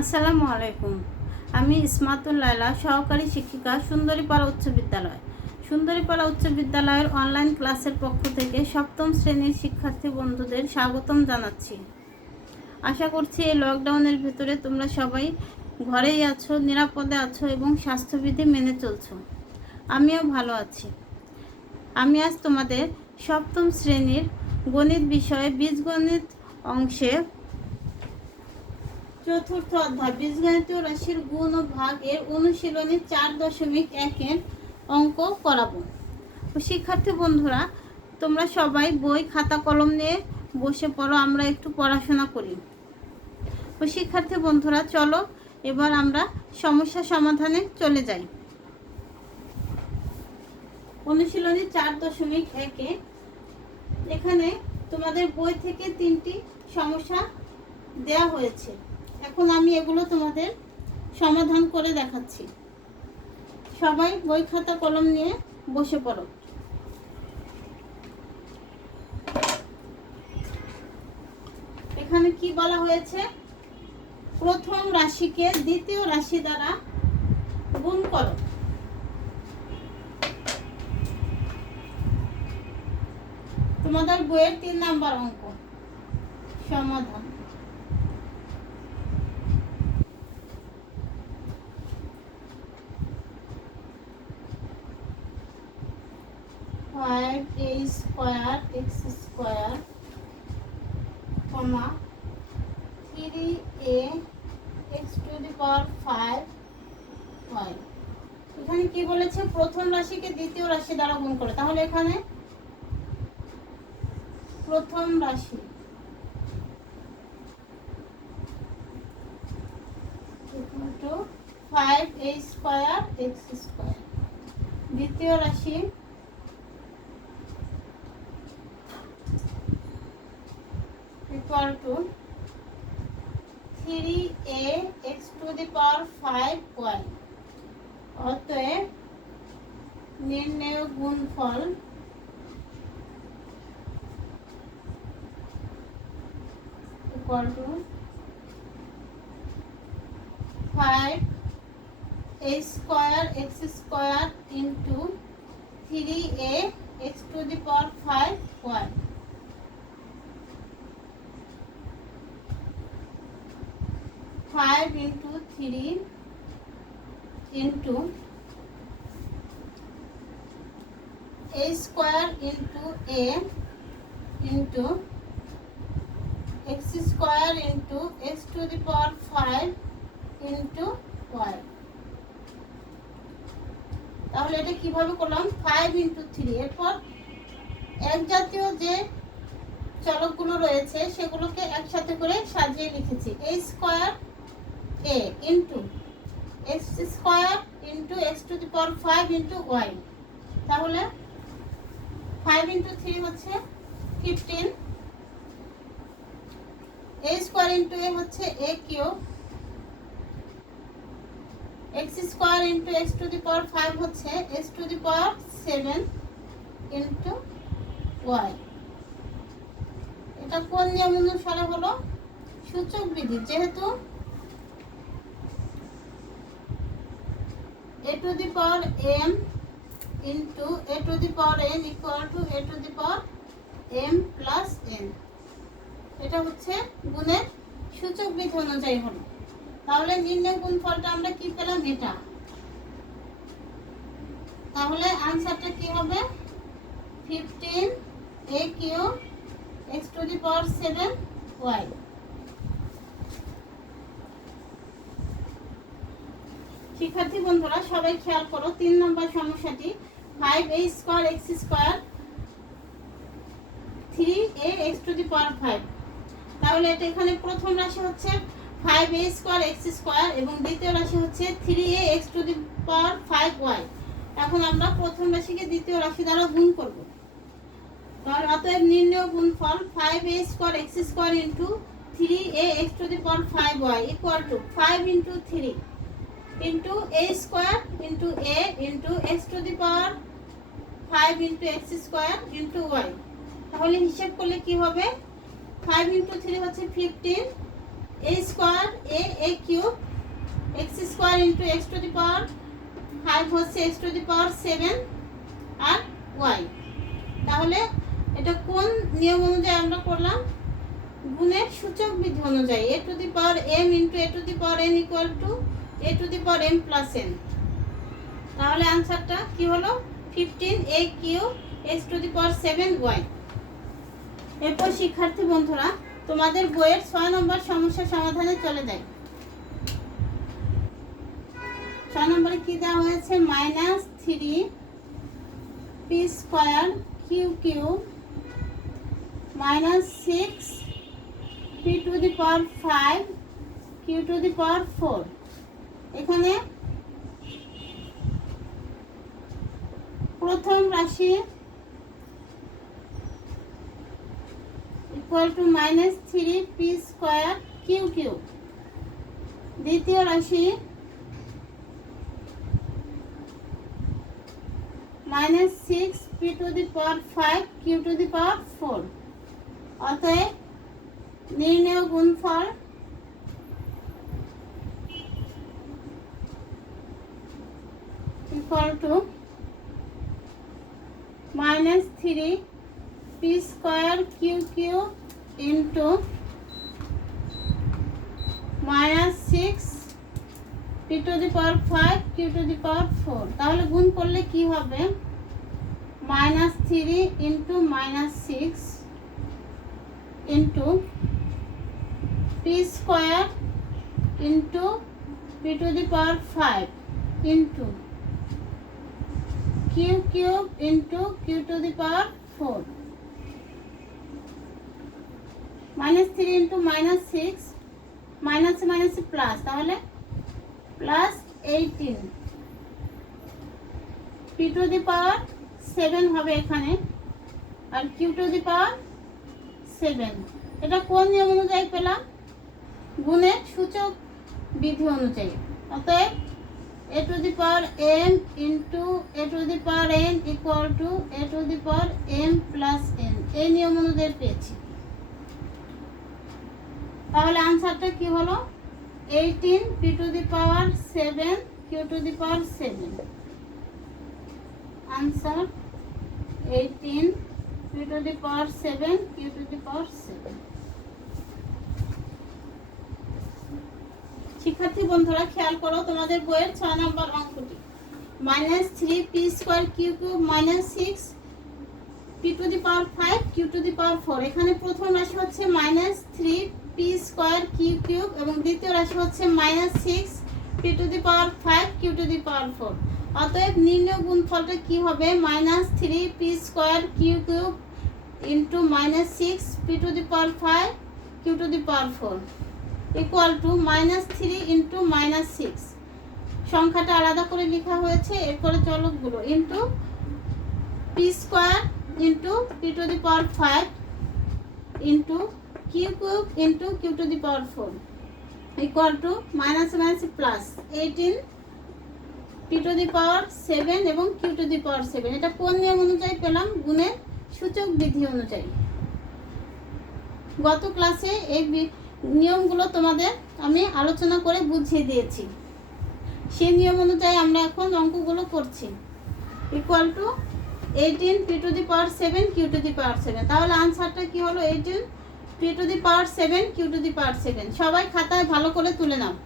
আসসালামু আলাইকুম। আমি ইসমাতুল লায়লা, সহকারী শিক্ষিকা, সুন্দরীপাড়া উচ্চ বিদ্যালয়। সুন্দরীপাড়া উচ্চ বিদ্যালয়ের অনলাইন ক্লাসের পক্ষ থেকে সপ্তম শ্রেণীর শিক্ষার্থী বন্ধুদের স্বাগতম জানাচ্ছি। আশা করছি এই লকডাউনের ভিতরে তোমরা সবাই ঘরেই আছো, নিরাপদে আছো এবং স্বাস্থ্যবিধি মেনে চলছো। আমিও ভালো আছি। আমি আজ তোমাদের সপ্তম শ্রেণীর গণিত বিষয়ে বীজগণিত অংশে চতুর্থ অধ্যায় বীজগণিতীয় রাশির গুণ ও ভাগ এর অনুশীলনী 4.1 অঙ্ক করাবো। শিক্ষার্থী বন্ধুরা, তোমরা সবাই বই খাতা কলম নিয়ে বসে পড়ো, আমরা একটু পড়াশোনা করি। শিক্ষার্থী বন্ধুরা, চলো এবার আমরা সমস্যা সমাধানে চলে যাই। অনুশীলনী 4.1 এখানে তোমাদের বই থেকে 3টি সমস্যা দেওয়া হয়েছে। এখন আমি এগুলো তোমাদের সমাধান করে দেখাচ্ছি। সবাই বই খাতা কলম নিয়ে বসে পড়ো। এখানে কি বলা হয়েছে? প্রথম রাশিকে দ্বিতীয় রাশি দ্বারা গুণ করো। তোমাদের বইয়ের 3 নাম্বার অঙ্ক সমাধান। a square x square, 3a x to the power 5 y। এখানে কি বলেছে? প্রথম রাশিকে দ্বিতীয় রাশি দ্বারা গুণ করে। তাহলে এখানে প্রথম রাশি 5a square x square, দ্বিতীয় রাশি equal to 3a x to the power 5y। অতএব নির্ণেয় গুণফল equal to 5a square x square into 3a x to the power 5y। 5 into 3 into a square into a into x square into x to the power 5 into y। তাহলে এটা কিভাবে করলাম? 5 into 3। এরপর এক জাতীয় যে চলকগুলো রয়েছে সেগুলোকে একসাথে করে সাজিয়ে লিখেছি। a square a into x square into x to the power 5 into y। তাহলে 5 into 3 হচ্ছে 15, a স্কয়ার into a হচ্ছে a cube, x square into x to the power 5 হচ্ছে x to the power 7 into y। এটা কোন নিয়ম অনুসারে হলো? সূচক বিধি। যেহেতু a to the power m into a to the power n equal to a to the power m plus n, এটা হচ্ছে গুণের সূচক বিধি অনুযায়ী হলো। তাহলে নির্ণয় গুণফলটা আমরা কি পেলাম? এটা। তাহলে आंसरটা কি হবে? 15 a cube x to the power 7 y। শিক্ষার্থী বন্ধুরা, সবাই খেয়াল করো 3 নম্বর সমস্যাটি। 5a square x square 3a x to the power 5। তাহলে এটা এখানে প্রথম রাশি হচ্ছে 5a স্কয়ার x স্কয়ার এবং দ্বিতীয় রাশি হচ্ছে 3a x to the power 5y। এখন আমরা প্রথম রাশিকে দ্বিতীয় রাশি দ্বারা গুণ করব। তাহলে অতএব নির্ণেয় গুণফল 5a square x square into 3a x to the power 5y equal to 5 into 3 into a square into a into x to the power 5 into x square into y। তাহলে হিসাব করলে কি হবে? 5 into 3 হচ্ছে 15, a square a cube x square into x to the power 5 হচ্ছে x to the power 7 আর y। তাহলে এটা কোন নিয়ম অনুযায়ী আমরা করলাম? গুণের সূচক বিধি অনুযায়ী। a two the power m into a two the power n equal to a two the power m plus n। তাহলে আনসারটা কি হলো? 15a cube x to the power 7y। এরপর শিক্ষার্থী বন্ধুরা, তোমাদের বইয়ের 6 নম্বর সমস্যা সমাধানে চলে যায়। 6 নম্বরে কি দেওয়া হয়েছে? -3 p square q cube -6 p to the power 5 q to the power 4। এখানে প্রথম রাশি equal to -3 p square q cube, দ্বিতীয় রাশি -6 p to the power 5 q to the power 4। অতএব নির্ণেয় গুণফল equal to -3 p square q cube into -6 p to the power 5 q to the power 4। তাহলে গুণ করলে কি হবে? -3 into -6 into p square into p to the power 5 into q cube into q to the power 4। -3 into -6 minus minus plus, তাহলে plus 18 p to the power 7 হবে এখানে, আর q to the power 7। এটা কোন নিয়ম অনুযায়ী পেলাম? গুণের সূচক বিধি অনুযায়ী। অতএব a two the power m into a two the power n equal to a two the power m plus n, এই নিয়ম অনুযায়ী পেয়েছি। তাহলে আনসারটা কি হলো? 18 p to the power 7 q to the power 7। Answer 18 p to the power 7 q to the power 7। শিক্ষার্থী বন্ধুরা খেয়াল করো, তোমাদের বইয়ের 6 নম্বর অঙ্কটি -3 p square q cube -6 p to the power 5 q to the power 4। এখানে প্রথম রাশি হচ্ছে -3 p স্কয়ার q কিউব এবং দ্বিতীয় রাশি হচ্ছে -6 p to the power 5 q to the power 4। অতএব নির্ণয় গুণফলটা কি হবে? -3 p square q cube into -6 p to the power 5 q to the power 4 equal to -3 into -6, সংখ্যাটা আলাদা করে লেখা হয়েছে, এরপরে চলকগুলো into p square into p to the power 5 into q cube into q to the power 4 equal to minus minus plus 18 p to the power 7 এবং q to the power 7। এটা কোন নিয়ম অনুযায়ী পেলাম? গুণের সূচক বিধি অনুযায়ী। গত ক্লাসে এই নিয়মগুলো তোমাদের আমি আলোচনা করে বুঝিয়ে দিয়েছি, সেই নিয়ম অনুযায়ী আমরা এখন অঙ্কগুলো করছি। Equal to 18 p to the power 7 q to the power 7। তাহলে আনসারটা কি হলো? 18 p to the power 7 q to the power 7। সবাই খাতায় ভালো করে তুলে নাও।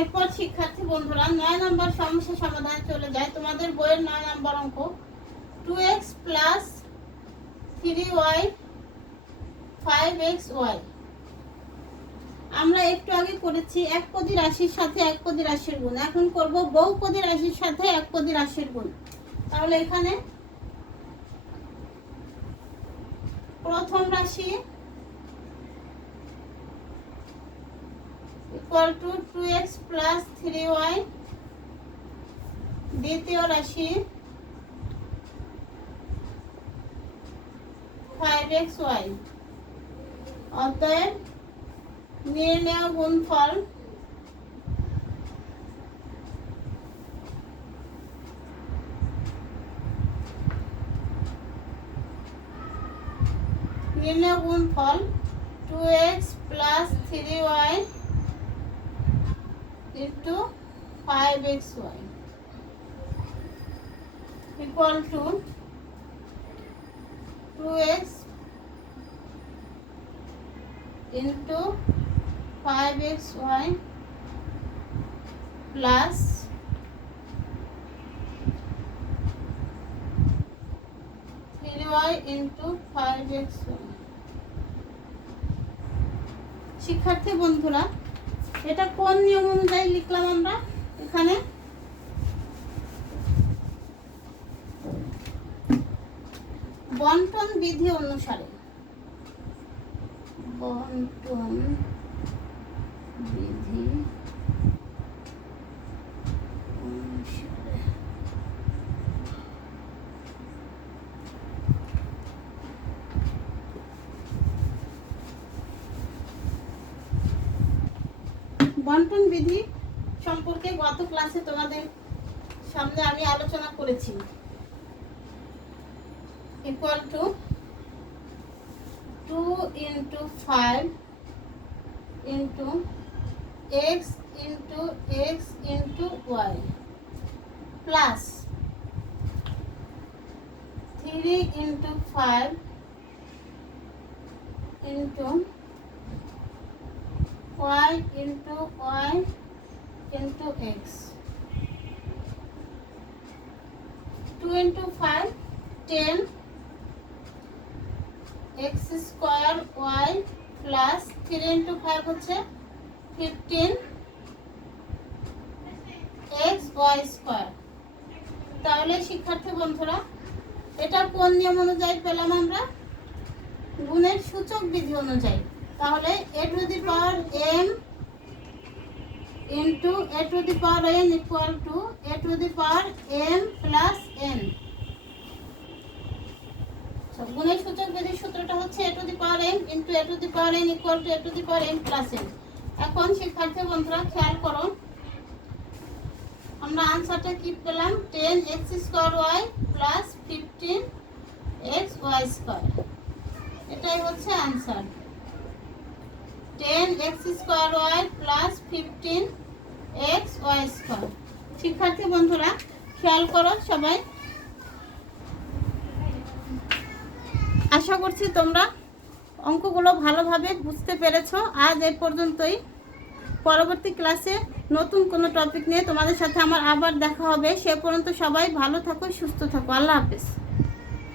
এরপর শিক্ষার্থী বন্ধুরা 9 নম্বর সমস্যা সমাধানে চলে যায়। তোমাদের বইয়ের 9 নম্বর অঙ্ক 2x প্লাস 3y 5xy। আমরা একটু আগে করেছি একপদী রাশির সাথে একপদী রাশির গুণ, এখন করব বহুপদী রাশির সাথে একপদী রাশির গুণ। তাহলে এখানে প্রথম রাশি equal two 2x plus 3y, দ্বিতীয় রাশি 5xy। অতএব নির্ণেয় গুণফল নির্ণেয় গুণফল 2x plus 3y into 5xy equal to 2x into 5xy plus 3y into 5xy। শিক্ষার্থী বন্ধুরা, এটা কোন নিয়ম অনুযায়ী লিখলাম আমরা? এখানে বন্টন বিধি অনুসারে, বন্টন বিধি অনুসারে বন্টন বিধি সম্পর্কে গত ক্লাসে তোমাদের সামনে আমি আলোচনা করেছি। Equal to 2 into 5 into x into x into y plus 3 into 5 into y into y into x। 2 into 5 10 x square y plus 3 into 5 হচ্ছে 15 x y square। তাহলে শিক্ষার্থী বন্ধুরা, এটা কোন নিয়ম অনুযায়ী পেলাম আমরা? গুণের সূচক বিধি অনুযায়ী। তাহলে a to the power m into a to the power n equal to a to the power m plus n। গুণের সূচক বিধির সূত্রটা হচ্ছে a to the power m into a to the power n equal to a to the power m plus n। এখন শিক্ষার্থী বন্ধুরা খেয়াল করো, আমরা আনসারটা কি পেলাম? 10x square y plus 15x y square। এটাই হচ্ছে answer, 10x square y plus 15x y square। শিক্ষার্থী বন্ধুরা খেয়াল করো সবাই, আশা করছি তোমরা অঙ্কগুলো ভালোভাবে বুঝতে পেরেছো। আজ এই পর্যন্তই। পরবর্তী ক্লাসে নতুন কোনো টপিক নিয়ে তোমাদের সাথে আমার আবার দেখা হবে। সে পর্যন্ত সবাই ভালো থাকো, সুস্থ থাকো। আল্লাহ হাফেজ।